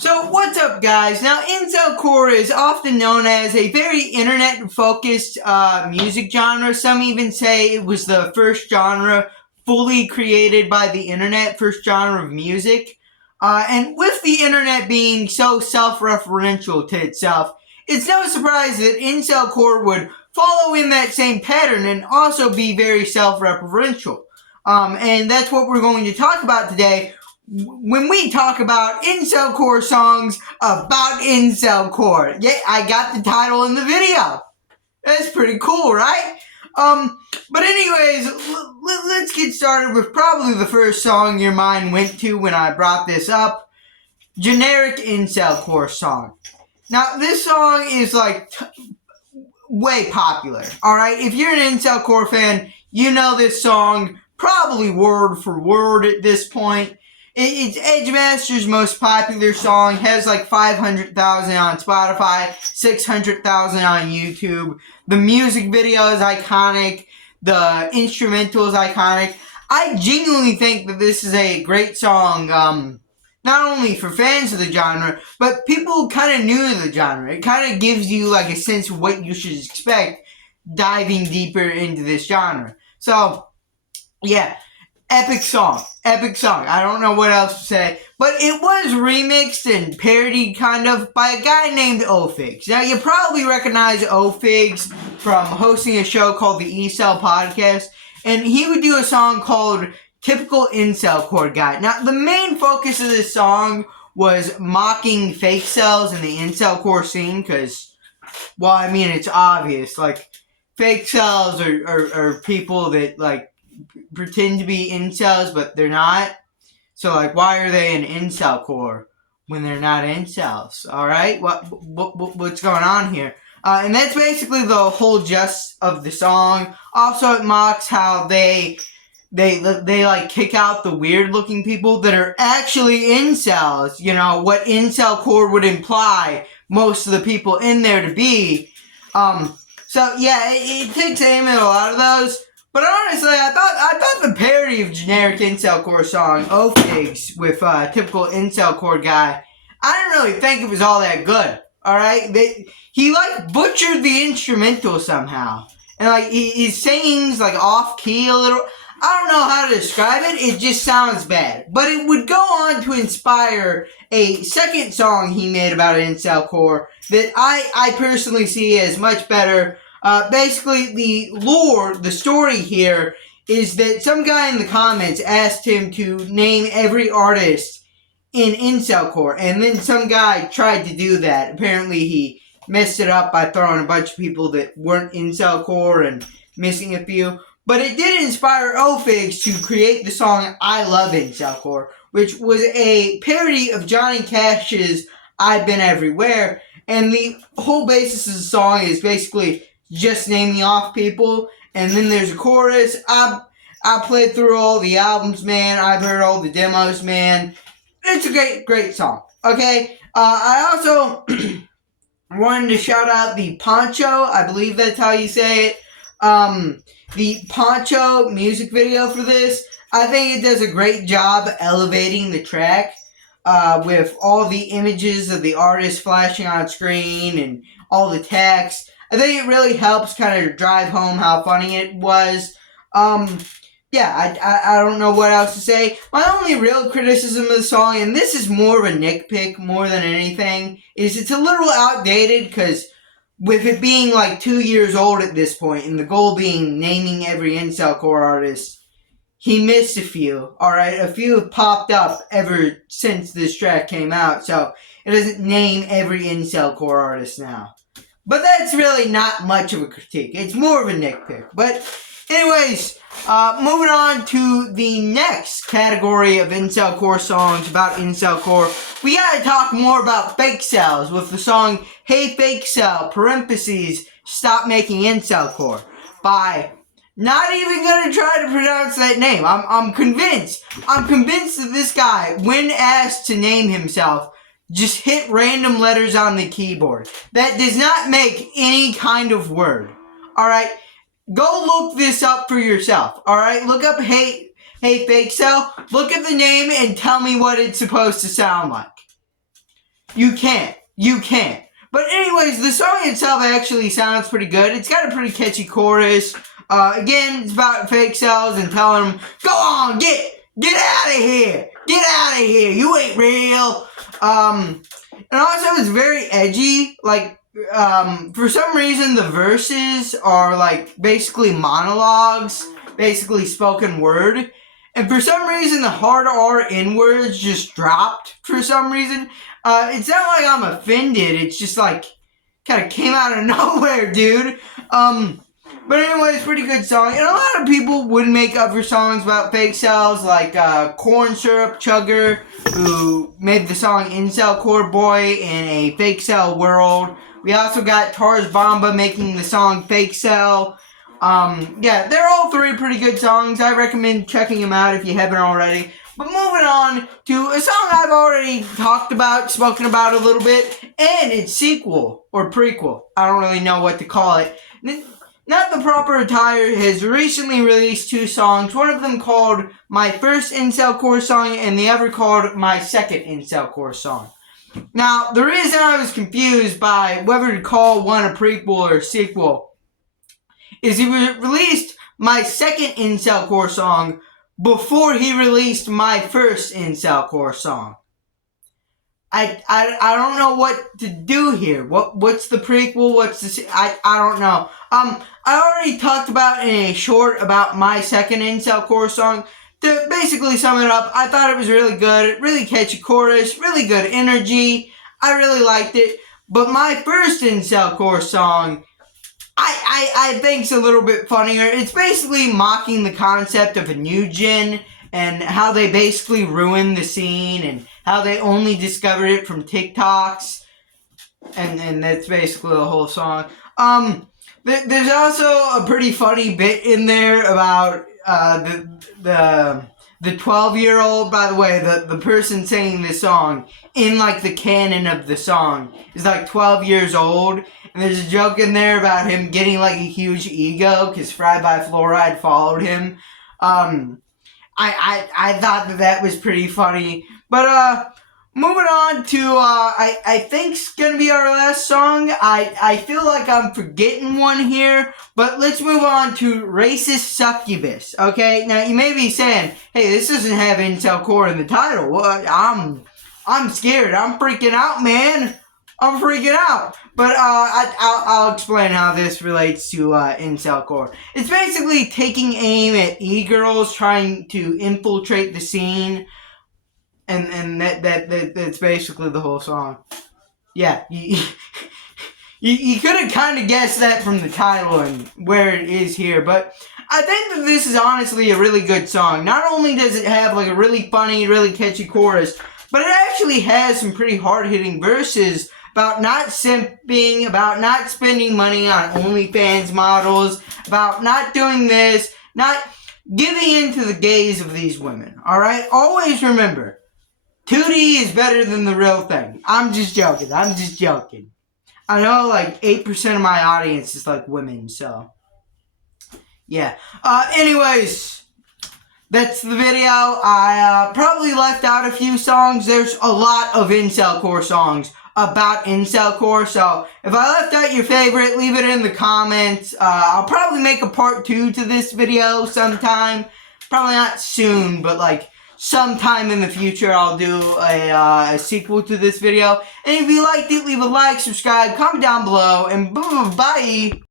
So what's up, guys? Now, Incelcore is often known as a very internet-focused music genre. Some even say it was the first genre fully created by the internet, first genre of music. And with the internet being so self-referential to itself, it's no surprise that Incelcore would follow in that same pattern and also be very self-referential. And that's what we're going to talk about today when we talk about Incelcore songs about Incelcore. Yeah, I got the title in the video. That's pretty cool, right? But anyways, let's get started with probably the first song your mind went to when I brought this up. Generic Incelcore song. Now, this song is like way popular, alright? If you're an Incelcore fan, you know this song probably word for word at this point. It's Edgemaster's most popular song, has like 500,000 on Spotify, 600,000 on YouTube. The music video is iconic. The instrumental is iconic. I genuinely think that this is a great song, not only for fans of the genre, but people kind of new to the genre. It kind of gives you like a sense of what you should expect diving deeper into this genre. So, yeah. Epic song. I don't know what else to say. But it was remixed and parodied kind of by a guy named O-Figs. Now, you probably recognize O-Figs from hosting a show called the Ecel Podcast. And he would do a song called Typical Incelcore Guy. Now, the main focus of this song was mocking fake cells in the Incelcore scene. Because, well, I mean, it's obvious. Like, fake cells are people that, like, pretend to be incels, but they're not. So, like, why are they in Incelcore when they're not incels? All right, what's going on here? And that's basically the whole gist of the song. Also, it mocks how they like kick out the weird looking people that are actually incels. You know what Incelcore would imply most of the people in there to be. So yeah, it takes aim at a lot of those. But honestly, I thought the parody of generic Incelcore song, O-Figs, with typical Incelcore guy, I didn't really think it was all that good. Alright? He like butchered the instrumental somehow. And like he sings like off key a little. I don't know how to describe it. It just sounds bad. But it would go on to inspire a second song he made about Incelcore that I personally see as much better. Basically, the story here is that some guy in the comments asked him to name every artist in Incelcore, and then some guy tried to do that. Apparently, he messed it up by throwing a bunch of people that weren't Incelcore and missing a few. But it did inspire O-Figs to create the song I Love Incelcore, which was a parody of Johnny Cash's I've Been Everywhere, and the whole basis of the song is basically just naming off people, and then there's a chorus. I played through all the albums, man. I've heard all the demos, man. It's a great song. Okay. I also wanted to shout out the Poncho. I believe that's how you say it. The Poncho music video for this. I think it does a great job elevating the track with all the images of the artist flashing on screen and all the text. I think it really helps kind of drive home how funny it was. Yeah, I don't know what else to say. My only real criticism of the song, and this is more of a nitpick more than anything, is it's a little outdated because with it being like 2 years old at this point, and the goal being naming every Incelcore artist, he missed a few, alright? A few have popped up ever since this track came out, so it doesn't name every Incelcore artist now. But that's really not much of a critique. It's more of a nitpick. But anyways, moving on to the next category of Incelcore songs about Incelcore, we gotta talk more about fake cells with the song Hey Fake Cell, parentheses, Stop Making Incelcore, by not even gonna try to pronounce that name. I'm convinced that this guy, when asked to name himself, just hit random letters on the keyboard. That does not make any kind of word. Alright? Go look this up for yourself. Alright? Look up Hey Fake Cell. Look at the name and tell me what it's supposed to sound like. you can't. You can't. But anyways, the song itself actually sounds pretty good. It's got a pretty catchy chorus. Again, it's about fake cells and telling them, go on, get out of here. Get out of here. You ain't real. And also it's very edgy. Like, for some reason the verses are like basically monologues, basically spoken word. And for some reason the hard R N words just dropped for some reason. It's not like I'm offended, it's just like kind of came out of nowhere, dude. But anyways, pretty good song. And a lot of people would make other songs about fake cells, like Corn Syrup Chugger, who made the song Incelcore Boy in a fake cell world. We also got Tars Bomba making the song Fake Cell. Yeah, they're all three pretty good songs. I recommend checking them out if you haven't already. But moving on to a song I've already talked about, spoken about a little bit, and its sequel, or prequel. I don't really know what to call it. Not the Proper Attire has recently released two songs, one of them called My First Incelcore Song, and the other called My Second Incelcore Song. Now, the reason I was confused by whether to call one a prequel or a sequel is he released My Second Incelcore Song before he released My First Incelcore Song. I don't know what to do here. What's the prequel? What's the... I don't know. I already talked about in a short about My Second Incelcore Song. To basically sum it up, I thought it was really good. Really catchy chorus. Really good energy. I really liked it. But My First Incelcore Song, I think's a little bit funnier. It's basically mocking the concept of a new gen and how they basically ruined the scene and how they only discovered it from TikToks. And that's basically the whole song. There's also a pretty funny bit in there about the 12-year-old. By the way, the person singing this song in like the canon of the song is like 12 years old. And there's a joke in there about him getting like a huge ego because Fried by Fluoride followed him. I thought that was pretty funny. But moving on to I think's gonna be our last song. I feel like I'm forgetting one here, but let's move on to Racist Succubus. Okay, now you may be saying, hey, this doesn't have Incelcore in the title. Well, I'm scared. I'm freaking out, man. I'm freaking out. But I'll explain how this relates to Incelcore. It's basically taking aim at e-girls trying to infiltrate the scene. And that's basically the whole song. Yeah, you could have kind of guessed that from the title and where it is here, but I think that this is honestly a really good song. Not only does it have like a really funny, really catchy chorus, but it actually has some pretty hard-hitting verses about not simping, about not spending money on OnlyFans models, about not doing this, not giving in to the gaze of these women, alright? Always remember, 2D is better than the real thing. I'm just joking. I know like 8% of my audience is like women, so yeah. Anyways, that's the video. I probably left out a few songs. There's a lot of Incelcore songs about Incelcore, so if I left out your favorite, leave it in the comments. I'll probably make a part 2 to this video sometime. Probably not soon, but like sometime in the future I'll do a sequel to this video. And if you liked it, leave a like, subscribe, comment down below, and bye!